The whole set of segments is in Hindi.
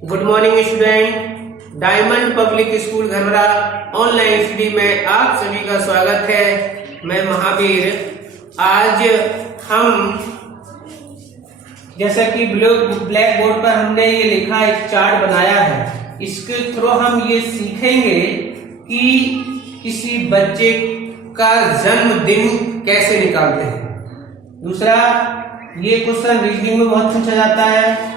Good morning student. Diamond Public School Gharwara online study में आप सभी का स्वागत है। मैं महावीर। आज हम जैसा कि ब्लैक बोर्ड पर हमने ये लिखा एक चार्ट बनाया है, इसके थ्रू हम ये सीखेंगे कि किसी बच्चे का जन्मदिन कैसे निकालते हैं। दूसरा, ये क्वेश्चन रीजनिंग में बहुत पूछा जाता है,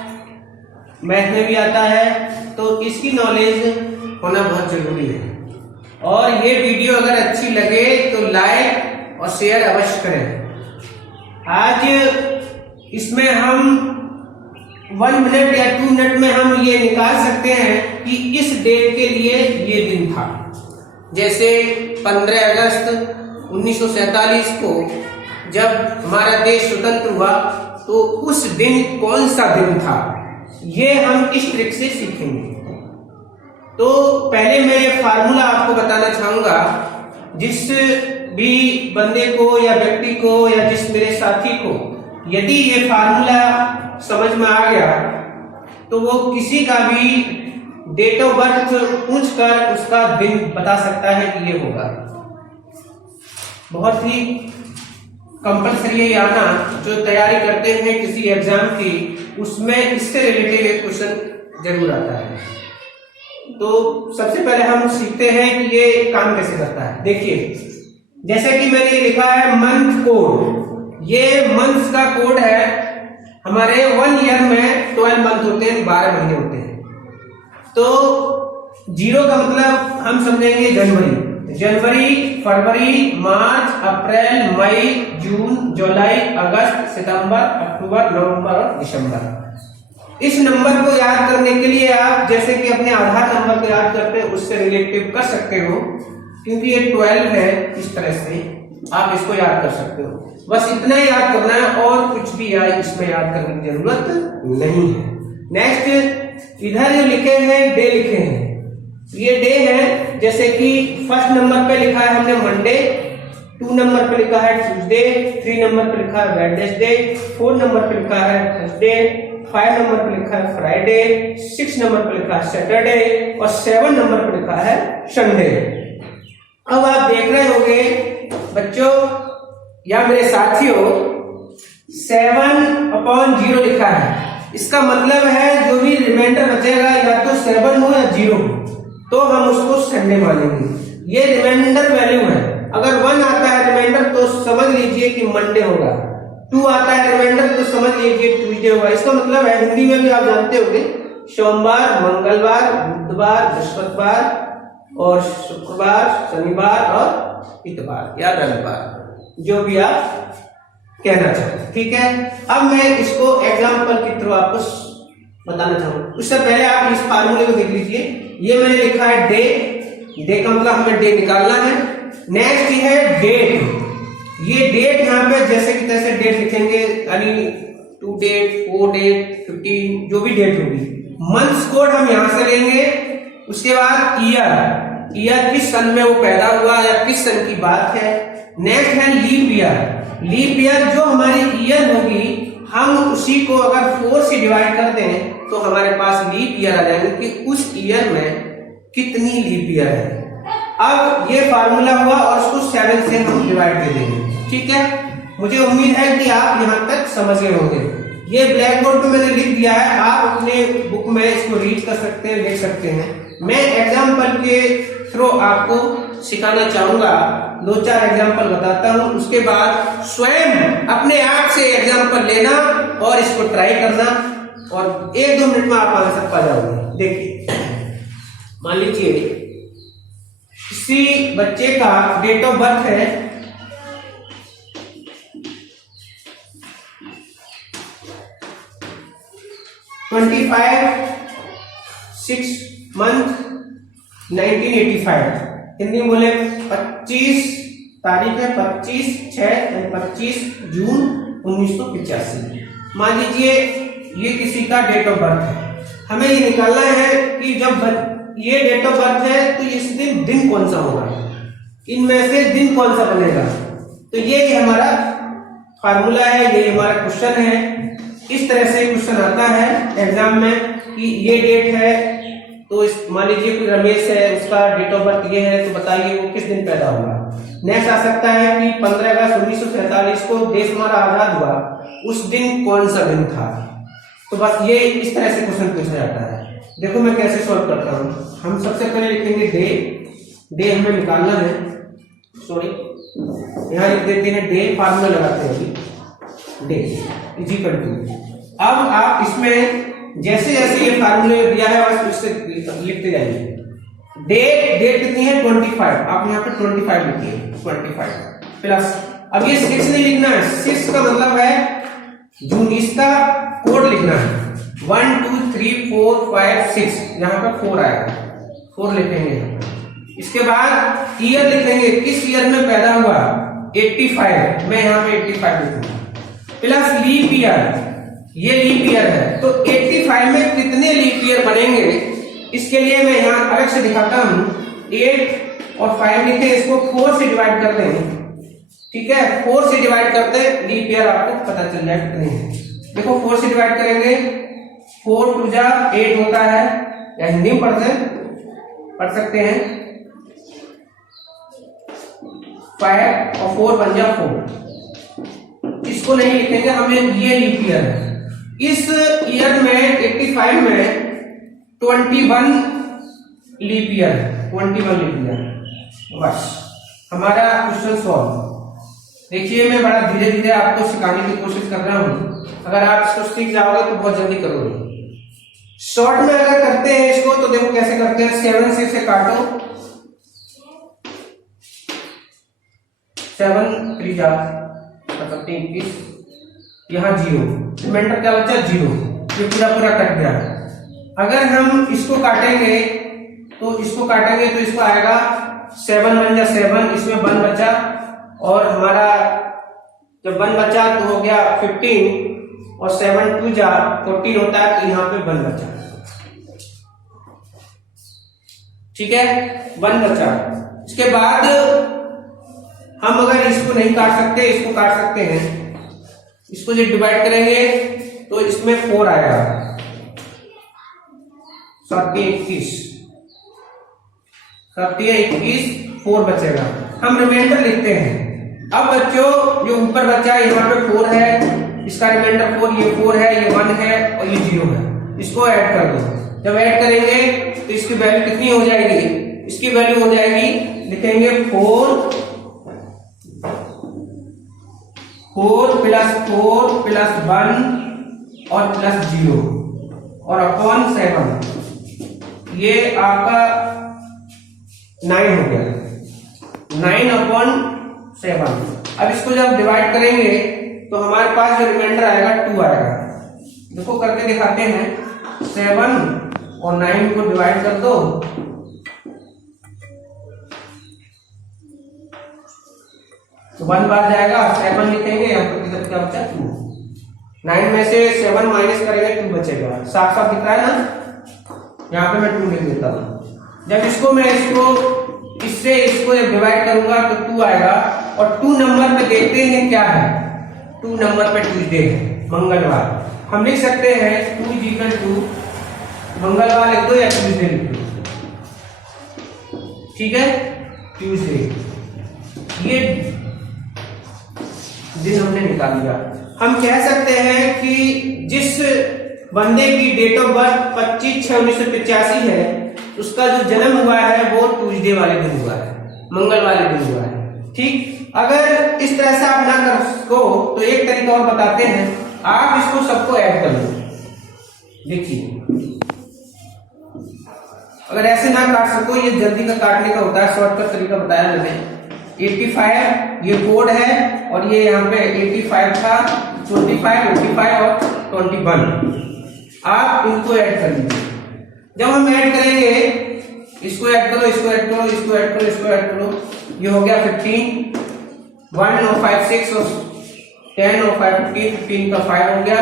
मैथ में भी आता है, तो इसकी नॉलेज होना बहुत जरूरी है। और ये वीडियो अगर अच्छी लगे तो लाइक और शेयर अवश्य करें। आज इसमें हम 1 मिनट या 2 मिनट में हम ये निकाल सकते हैं कि इस डेट के लिए ये दिन था। जैसे 15 अगस्त 1947 को जब हमारा देश स्वतंत्र हुआ, तो उस दिन कौन सा दिन था, ये हम इस ट्रिक से सीखेंगे। तो पहले मैं ये फार्मूला आपको बताना चाहूंगा। जिस भी बंदे को या व्यक्ति को या जिस मेरे साथी को यदि ये फार्मूला समझ में आ गया, तो वो किसी का भी डेट ऑफ बर्थ पूछकर उसका दिन बता सकता है कि ये होगा। बहुत ही कंपलसरी है आना, जो तैयारी करते हैं किसी एग्जाम की, उसमें इससे रिलेटेड एक क्वेश्चन जरूर आता है। तो सबसे पहले हम सीखते हैं कि ये काम कैसे करता है। देखिए, जैसे कि मैंने लिखा है मंथ कोड, ये मंथ का कोड है। हमारे 1 ईयर में 12 मंथ होते हैं, 12 महीने होते हैं। तो 0 का मतलब हम समझेंगे जनवरी, फरवरी, मार्च, अप्रैल, मई, जून, जुलाई, अगस्त, सितंबर, अक्टूबर, नवंबर और दिसंबर। इस नंबर को याद करने के लिए आप जैसे कि अपने आधार नंबर को याद करते हैं, उससे रिलेटिव कर सकते हो, क्योंकि ये 12 है। इस तरह से आप इसको याद कर सकते हो। बस इतना ही याद करना है, और कुछ भी इसमें याद करने की जरूरत नहीं है। नेक्स्ट, इधर जो लिखे हैं डे लिखे हैं, ये डे है। जैसे कि फर्स्ट नंबर पे लिखा है हमने मंडे, 2 नंबर पे लिखा है ट्यूसडे, 3 नंबर पे लिखा है वेडनेसडे, 4 नंबर पे लिखा है थर्सडे, 5 नंबर पे लिखा है फ्राइडे, 6 नंबर पे लिखा है सैटरडे और 7 नंबर पे लिखा है संडे। अब आप देख रहे होंगे बच्चों या मेरे साथियों, 7/0 लिखा है। इसका मतलब है जो भी रिमाइंडर बचेगा, या तो 7 हो या 0 हो, तो हम उसको संडे मानेंगे। ये रिमाइंडर वैल्यू है। अगर 1 आता है रिमाइंडर तो समझ लीजिए कि मंडे होगा, 2 आता है रिमाइंडर तो समझ लीजिए ट्यूसडे होगा। इसका मतलब है, हिंदी में भी आप जानते होंगे, सोमवार, मंगलवार, बुधवार, बृहस्पतिवार और शुक्रवार, शनिवार और इतवार या रविवार, जो भी आप कहना चाहते। ठीक है, अब मैं इसको एग्जाम्पल के थ्रू आपको बताना चाहूंगा। उससे पहले आप इस फार्मूले को देख लीजिए। ये मैंने लिखा है डे का मतलब हमें डे निकालना है। नेक्स्ट है डेट। ये डेट यहाँ पे जैसे कि तैसे डेट लिखेंगे, यानी 2 डेट, 4 डेट, 15, जो भी डेट होगी। मंथ्स कोड हम यहाँ से लेंगे। उसके बाद ईयर किस सन में वो पैदा हुआ या किस सन की बात है। नेक्स्ट है लीप ईयर जो हमारी ईयर होगी, हम उसी को अगर 4 से डिवाइड कर दें तो हमारे पास लीप ईयर आ जाएंगे कि उस ईयर में कितनी लीप ईयर है। अब ये फार्मूला हुआ और उसको 7 से हम डिवाइड दे देंगे। ठीक है, मुझे उम्मीद है कि आप यहाँ तक समझ गए होंगे। ये ब्लैक बोर्ड पे मैंने लिख दिया है, आप अपने बुक में इसको रीड कर सकते हैं, लिख सकते हैं। मैं एग्जाम्पल के थ्रू आपको सिखाना चाहूंगा, 2-4 एग्जाम्पल बताता हूं। उसके बाद स्वयं अपने आप से एग्जाम्पल लेना और इसको ट्राई करना, और 1-2 मिनट में आप आंसर पा जाओगे। देखिए, मान लीजिए किसी बच्चे का डेट ऑफ बर्थ है 25/6 मंथ 1985। हिंदी में बोले 25 तारीख है 25 जून 1985। मान लीजिए ये किसी का डेट ऑफ बर्थ है। हमें ये निकालना है कि जब ये डेट ऑफ बर्थ है तो इस दिन कौन सा होगा, इनमें से दिन कौन सा बनेगा। तो ये हमारा फार्मूला है, ये हमारा क्वेश्चन है। इस तरह से क्वेश्चन आता है एग्जाम में। कि ये डेट है, तो इस मान लीजिए कोई रमेश है, उसका डेट ऑफ बर्थ ये है, तो बताइए वो किस दिन पैदा हुआ। नेक्स्ट आ सकता है कि 15 अगस्त 1947 को देश हमारा आजाद हुआ, उस दिन कौन सा दिन था। तो बस ये इस तरह से क्वेश्चन पूछा जाता है। देखो मैं कैसे सॉल्व करता हूँ। हम सबसे पहले लिखेंगे डे हमें निकालना है, सॉरी यहाँ लिख देते हैं डे, फार्मूला लगाते हैं अभी, डे इज इक्वल टू। अब आप इसमें जैसे जैसे ये फार्मूले दिया है बस उससे लिखते जाइए। डेट कितनी है 25, आप यहाँ पे 25 लिखिए, 25 प्लस, अब ये 6 नहीं लिखना है, 6 का मतलब है जून, इसका कोड लिखना है 1 2 3 4 5 6, यहाँ पे 4 आएगा, 4 लिखेंगे। इसके बाद ईयर लिखेंगे, किस ईयर में पैदा हुआ 85, मैं यहाँ पे 85 लिखूंगा, प्लस लीप ईयर, ये लीप ईयर है, तो 85 में कितने लीप ईयर बनेंगे इसके लिए मैं यहाँ अलग से दिखाता हूँ। 8 और 5 लिखे, इसको 4 से डिवाइड कर देंगे, ठीक है, 4 से डिवाइड करते लीप ईयर आपको पता चल जाए कितने हैं। देखो 4 से डिवाइड करेंगे, 4 2 जा 8 होता है, या हिंदी में पढ़ सकते हैं 5 और 4 बन जा 4, इसको नहीं लिखेंगे, हमें ये लीप ईयर है। इस ईयर में 85 में 21 लीप ईयर है, 21 लीप ईयर, बस हमारा क्वेश्चन सॉल्व। देखिए मैं बड़ा धीरे धीरे आपको सिखाने की कोशिश कर रहा हूँ, अगर आप इसको सीख जाओगे तो बहुत जल्दी करोगे। शॉर्ट में अगर करते हैं इसको तो देखो कैसे करते हैं, 7 से इसे काटो, 7 3 जा 21, यहाँ 0, रिमाइंडर क्या बचा 0, ये पूरा पूरा कट गया। अगर हम इसको काटेंगे तो इसको आएगा 7 बन जा 7, इसमें 1 बचा, और हमारा जब 1 बचा तो हो गया 15, और 7 2 जा 14 होता है, तो यहाँ पे 1 बचा, ठीक है 1 बचा। इसके बाद हम अगर इसको नहीं काट सकते, इसको काट सकते हैं, इसको जब डिवाइड करेंगे तो इसमें 4 आएगा, 7 21, 4 बचेगा। हम रिमाइंडर लिखते हैं। अब बच्चों जो ऊपर बचा यहाँ पे 4 है, इसका रिमाइंडर 4, ये 4 है, ये 1 है और ये 0 है, इसको ऐड कर दो। जब ऐड करेंगे तो इसकी वैल्यू कितनी हो जाएगी, इसकी वैल्यू हो जाएगी, लिखेंगे 4 प्लस 1 और प्लस 0 और अपॉन 7, ये आपका 9 हो गया, 9/7। अब इसको जब डिवाइड करेंगे तो हमारे पास जो रिमाइंडर आएगा 2 आएगा। देखो करके दिखाते हैं, 7 और 9 को डिवाइड कर दो, तो 1 बार जाएगा, 7 लिखेंगे, यहाँ पर किधर क्या बचा 2, 9 में से 7 माइनस करेंगे 2 बचेगा, साफ साफ दिख रहा है ना, यहाँ पे मैं 2 लिख देता हूँ। जब इसको मैं इससे इसको जब डिवाइड करूंगा तो 2 आएगा, और 2 नंबर पे देखते हैं क्या है, 2 नंबर पे ट्यूसडे है, मंगलवार। हम लिख सकते हैं 2 इक्वल टू मंगलवार लिख दो या ट्यूसडे लिख दो, ठीक है ट्यूसडे, ये दिन हमने निकाल लिया। हम कह सकते हैं कि जिस बंदे की डेट ऑफ बर्थ 25/6/1985 है, उसका जो जन्म हुआ है वो ट्यूसडे वाले दिन हुआ है, मंगल वाले दिन हुआ है, ठीक। अगर इस तरह से आप ना कर सको तो एक तरीका और बताते हैं, आप इसको सबको ऐड कर लो। देखिए अगर ऐसे ना काट सको, ये जल्दी का काटने का होता है, शॉर्टकट तरीका बताया मैंने। 85 ये कोड है, और ये यहाँ पे 85 था, 25 85 और 21, आप इनको ऐड कर लीजिए। जब हम ऐड करेंगे, इसको ऐड करो, इसको ऐड करो, इसको ऐड करो, इसको ऐड करो, ये हो गया 15, 1 और 5 6 और 10 और 5 15 का 5 हो गया,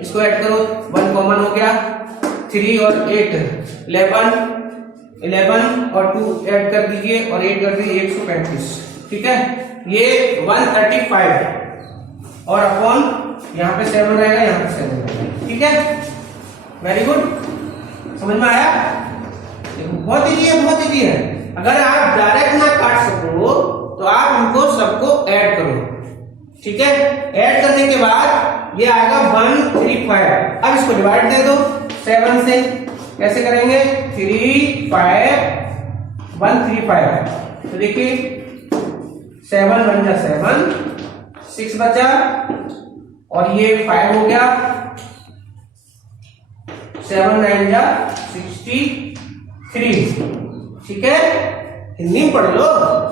इसको ऐड करो, 1 कॉमन हो गया, 3 और 8 11 और 2 ऐड कर दीजिए, और 8 कर दीजिए 135, ठीक है, ये 135 और अपॉन यहाँ पे 7 रहेगा, यहाँ पे 7 रहेगा, ठीक है, वेरी गुड। समझ में आया? देखो बहुत इजी है, बहुत इजी है। अगर आप डायरेक्ट ना काट सको तो आप इनको सबको ऐड करो, ठीक है। ऐड करने के बाद ये आएगा 135। अब इसको डिवाइड दे दो 7 से। कैसे करेंगे? 3 5 135। तो देखिए 7 1 जा 7, 6 बचा और ये 5 हो गया, 7 9 जा 63, ठीक है। हिंदी में पढ़ लो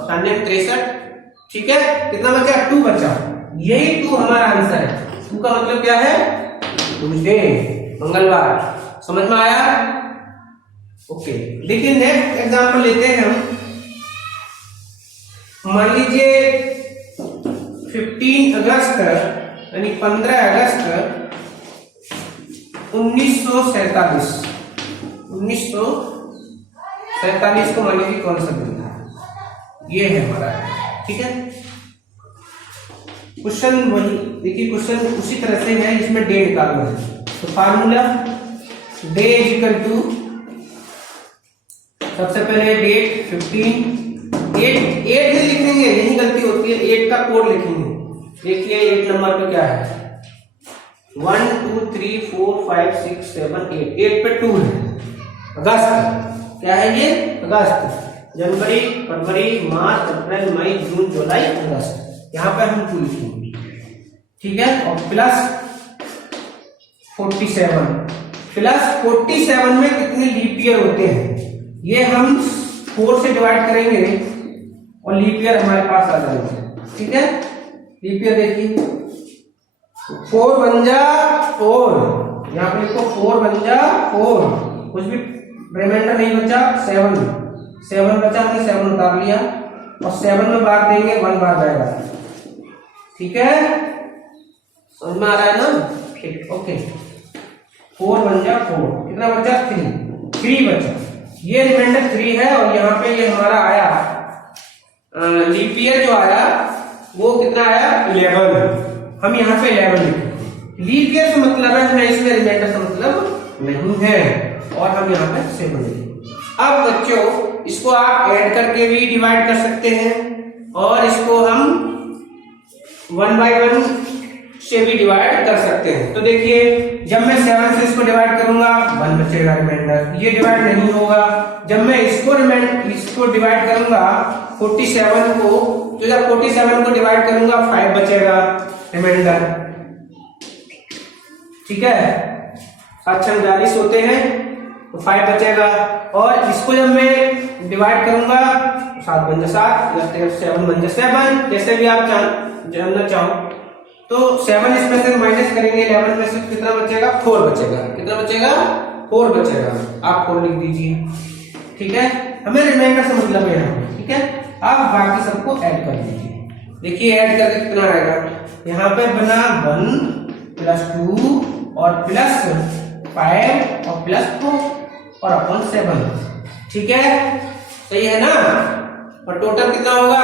63, ठीक है। कितना बचा? 2 बचा। यही 2 हमारा आंसर है। 2 का मतलब क्या है? ट्यूसडे, मंगलवार। समझ में आया? ओके, देखिए नेक्स्ट एग्जांपल लेते हैं हम। मान लीजिए 15 अगस्त यानी 15 अगस्त 1947 को मान लीजिए कौन सा दिन था? ये है हमारा, ठीक है। क्वेश्चन वही, देखिए क्वेश्चन उसी तरह से है, इसमें डे निकालना है। तो formula day is equal to, सबसे पहले डेट 15, 8 ही लिखेंगे, यही गलती होती है, 8 का कोड लिखेंगे। देखिए 8 नंबर पे क्या है? 1 2 3 4 5 6 7 8, 8 पे 2 है। अगस्त क्या है? ये अगस्त। जनवरी, फरवरी, मार्च, अप्रैल, मई, जून, जुलाई, अगस्त। यहाँ पे हम 2 लिखेंगे, ठीक है। और प्लस 47, प्लस 47 में कितने लीप ईयर होते हैं? ये हम 4 से डिवाइड करेंगे और लीप ईयर हमारे पास आ जाएंगे, ठीक है। लीप ईयर देखिए 4 बन जा 4, यहाँ पे लिखो 4 बन जा 4, कुछ भी रिमाइंडर नहीं बचा। 7 बचा, हमने 7 उतार लिया और 7 में बार देंगे 1 बार जाएगा, ठीक है। समझ में आ रहा है ना? ठीक, ओके। 4 बन जा 4, कितना बचा? 3 बचा। ये रिमाइंडर 3 है और यहाँ पे ये हमारा आया लीप ईयर जो आया वो कितना आया? 11। हम यहाँ पे 11 लिखेंगे। लीप ईयर से मतलब है, इसमें रिमाइंडर से मतलब नहीं है, और हम यहाँ पे 7 लिखेंगे। अब बच्चों इसको आप ऐड करके भी डिवाइड कर सकते हैं और इसको हम 1 by 1 से भी डिवाइड कर सकते हैं। तो देखिए जब मैं 7 से इसको डिवाइड करूंगा 1 बचेगा रिमाइंडर, ये डिवाइड नहीं होगा। जब मैं इसको डिवाइड करूंगा 47 को, तो जब 47 को डिवाइड करूंगा 5 बचेगा रिमाइंडर, ठीक है। 7 6 40 होते हैं तो 5 बचेगा। और इसको जब मैं डिवाइड करूंगा 7 बन जा 7, 7 बन जा 7, जैसे भी आप जानना चाहो। तो 7 इसमें से माइनस करेंगे, 11 में से कितना बचेगा? 4 बचेगा। कितना बचेगा? 4 बचेगा। आप 4 लिख दीजिए, ठीक है। हमें रिमाइंडर से मतलब है, ठीक है। अब बाकी सबको ऐड कर दीजिए। देखिए ऐड करके कितना आएगा? यहाँ पे बना 1 प्लस 2 और प्लस 5 और प्लस 4 और अपन 7, ठीक है। सही है ना? और टोटल कितना होगा?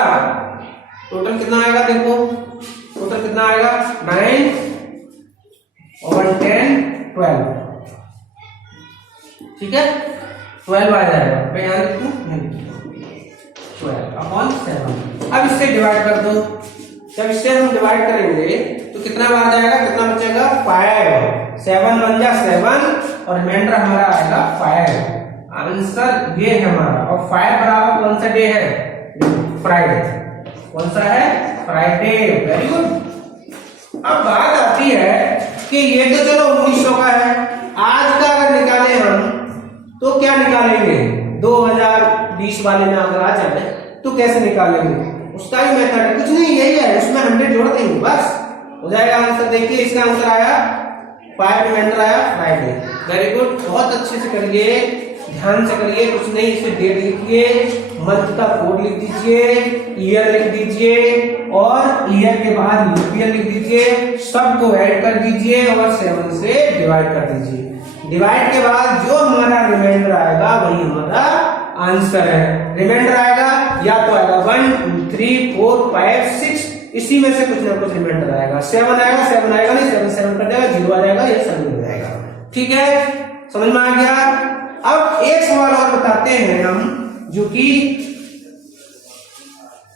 टोटल कितना आएगा? देखो टोटल कितना आएगा? 9 और 10 12, ठीक है। 12 आ जाएगा। मैं यहाँ लिखूं? 12 अपॉन 7। अब इससे डिवाइड कर दो। जब इससे हम डिवाइड करेंगे तो कितना आ जाएगा? कितना बचेगा? 5। 7 बन जा 7 और रिमाइंडर हमारा आएगा 5। आंसर ये है हमारा। और 5 बराबर कौन सा डे है? फ्राइडे। कौन सा है? फ्राइडे। Very good. अब बात आती है कि ये तो चलो 1900 का है, आज का अगर निकाले हम तो क्या निकालेंगे? 2020 वाले में अगर आ जाए तो कैसे निकालेंगे? उसका ही मेथड है, कुछ नहीं, यही है, उसमें 100 जोड़ देंगे, बस हो जाएगा आंसर। देखिए इसका आंसर आया 5, रिमाइंडर आया फ्राइडे। वेरी गुड, बहुत अच्छे से करिए, ध्यान से करिए। कुछ नहीं, इसमें डेट लिखिए, मंथ का कोड लिख दीजिए, ईयर लिख दीजिए और ईयर के बाद लीप ईयर लिख दीजिए, सबको ऐड कर दीजिए और 7 से डिवाइड कर दीजिए। डिवाइड के बाद जो हमारा रिमाइंडर आएगा वही हमारा आंसर है। रिमाइंडर आएगा या तो आएगा 1 2 3 4 5 6, इसी में से कुछ ना कुछ रिमाइंडर आएगा। 7 आएगा, 7 आएगा नहीं, 7 7 कट जाएगा, 0 आ जाएगा, ये 7 हो जाएगा, ठीक है। समझ में आ गया? बताते हैं हम, जो कि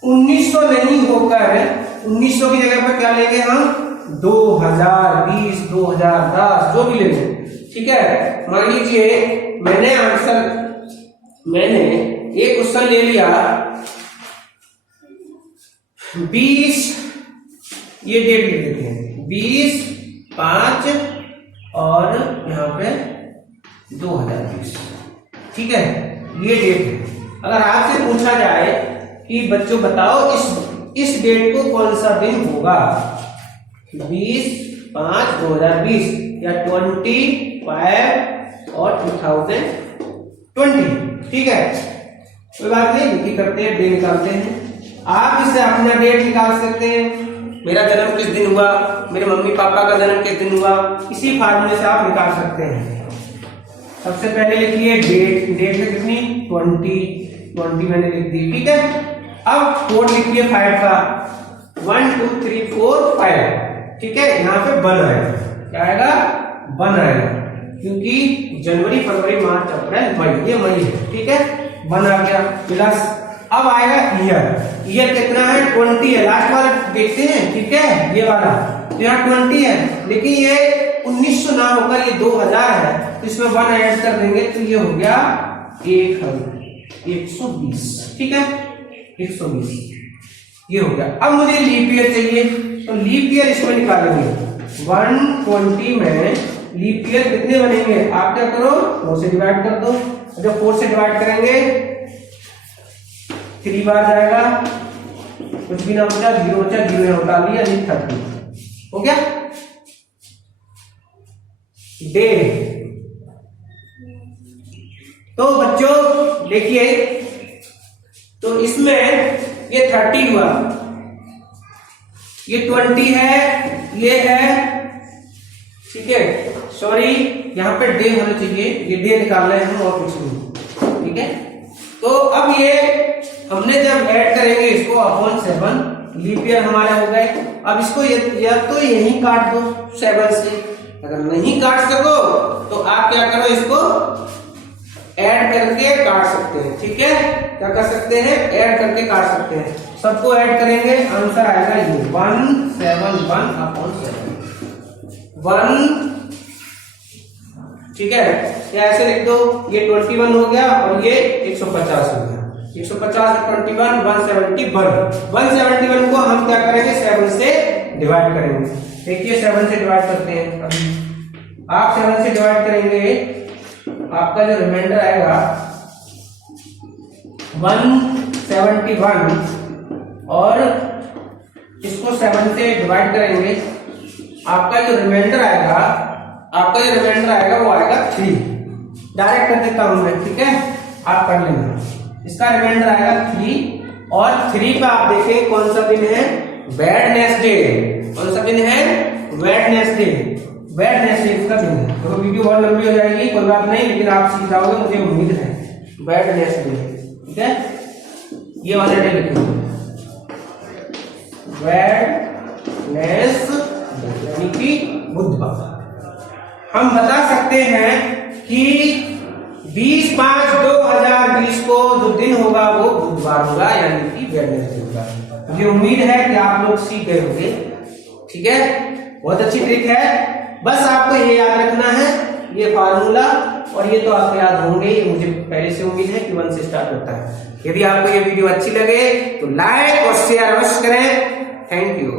1900 नहीं होकर 1900 की जगह पर क्या लेंगे हम 2020, 2010 जो भी लेंगे, ठीक है। मान लीजिए मैंने एक क्वेश्चन ले लिया 20, ये डेट लिख देते हैं 20/5 और यहाँ पे 2020, ठीक है, ये डेट है। अगर आपसे पूछा जाए कि बच्चों बताओ इस डेट को कौन सा दिन होगा, 20/5/2020 या 25 और 2020, ठीक है। कोई बात नहीं, लिखी करते हैं, डे निकालते हैं। आप इससे अपना डेट निकाल सकते हैं, मेरा जन्म किस दिन हुआ, मेरे मम्मी पापा का जन्म किस दिन हुआ, इसी फार्मूले से आप निकाल सकते हैं। सबसे पहले लिखिए डेट है कितनी 20 मैंने लिख दी, ठीक है। अब कोड लिखिए 5 का 1 2 3 4 5, ठीक है। यहाँ पे 1 आएगा, क्या आएगा 1 आएगा, क्योंकि जनवरी फरवरी मार्च अप्रैल मई, ये मई है, ठीक है। 1 आ गया प्लस, अब आएगा ईयर कितना है 20 है, लास्ट वाला देखते हैं, ठीक है, ये वाला तो यहाँ 20 है, लेकिन ये 1900 ना होकर ये 2000 है, तो इसमें 1 ऐड कर देंगे तो ये हो गया 120, ठीक है, 120 ये हो गया। अब मुझे लीप ईयर चाहिए, तो लीप ईयर इसमें निकालेंगे 120 में लीप ईयर कितने बनेंगे, आप क्या करो 4 से डिवाइड कर दो, जब 4 से डिवाइड करेंगे 3 बार जाएगा, कुछ भी ना बचा, 0 बचा, 0 उठा लिया, 30 हो गया। डे, तो बच्चों देखिए, तो इसमें ये 30 हुआ, ये 20 है, ये है, ठीक है, सॉरी यहाँ पे डे होना चाहिए, ये डे निकाल रहे हैं हम और कुछ नहीं, ठीक है। तो अब ये हमने जब ऐड करेंगे इसको अपॉन 7, लीप ईयर हमारे हो गए। अब इसको या तो यही काट दो 7 से, अगर नहीं काट सको तो आप क्या करो इसको ऐड करके काट सकते हैं, ठीक है। क्या कर सकते हैं, ऐड करके काट सकते हैं, सबको ऐड करेंगे, आंसर आएगा ये 171/7 1, ठीक है। या ऐसे लिख दो, ये 21 हो गया और ये 150 हो गया, 150 21 171 को हम क्या करेंगे 7 से डिवाइड करेंगे। देखिए 7 से डिवाइड करते हैं, अभी आप 7 से डिवाइड करेंगे, आपका जो रिमाइंडर आएगा 171 और इसको 7 से डिवाइड करेंगे, आपका जो रिमाइंडर आएगा वो आएगा 3। डायरेक्ट कर देता हूं मैं, ठीक है, आप कर लेना। इसका रिमाइंडर आएगा 3 और 3 पे आप देखें कौन सा दिन है, वेडनेसडे। कौन सा दिन है, वेडनेसडे इसका दिन है। तो वीडियो बहुत लंबी हो जाएगी, कोई बात नहीं, लेकिन आप सीख जाओगे मुझे उम्मीद है। वेडनेसडे, ठीक है, ये वाला डे लिखेंगे वेडनेसडे यानी कि बुधवार। हम बता सकते हैं कि 20/5/2020 को जो दिन होगा वो बुधवार होगा, यानी कि वेडनेसडे होगा। मुझे उम्मीद है कि आप लोग सीख गए होंगे, ठीक है, बहुत अच्छी ट्रिक है। बस आपको ये याद रखना है, ये फार्मूला, और ये तो आपको याद होंगे, ये मुझे पहले से उम्मीद है कि 1 से स्टार्ट होता है। यदि आपको ये वीडियो अच्छी लगे तो लाइक और शेयर अवश्य करें। Thank you.